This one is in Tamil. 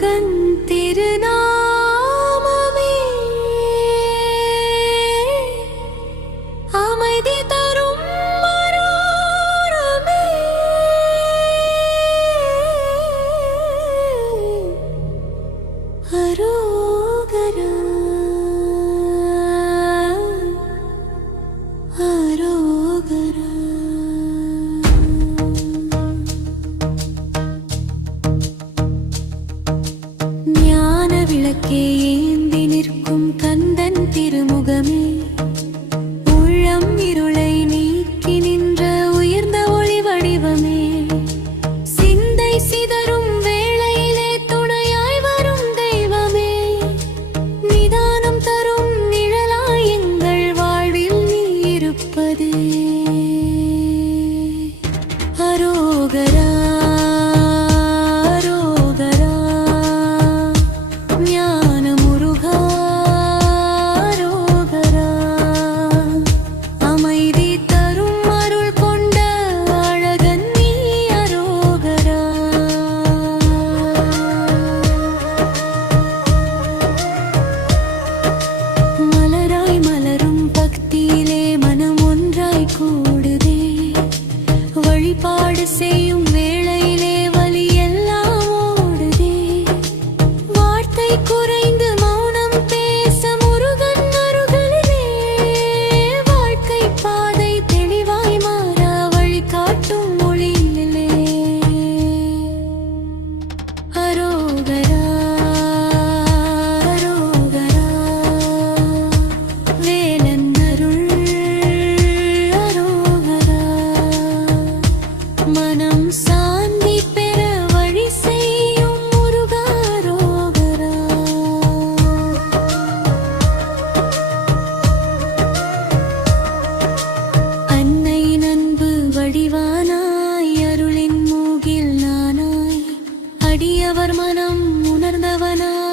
முருகன் திருநாமமே அமைதி தரும் மரோரமே. அரோகரா அரோகரா. விளக்கே ஏந்தி நிற்கும் கந்தன் திருமுகமே, உள்ளம் இருளை நீக்கி நின்ற உயர்ந்த ஒளி வடிவமே, சிந்தை சிதறும் வேளையிலே துணையாய் வரும் தெய்வமே, நிதானம் தரும் நிழலாய் எங்கள் வாழ்வில் நீ இருப்பதே. அரோகரா வழிபாடு செய்யும் வேளையிலே வலி எல்லாம் ஓடுதே, வார்த்தை குறைந்து மௌனம் பேச முருகன் அருகிலே, வாழ்க்கை பாதை தெளிவாய் மாற வழி காட்டும் மொழியிலே. அரோகரா அரோகரா வேலன் அருள் அரோகரா. மனம் சாந்தி பெற வழி செய்யும் முருகாரோகரா. அன்னையின் அன்பு வடிவானாய் அருளின் மூகில் நானாய், அடியவர் மனம் உணர்ந்தவனாய்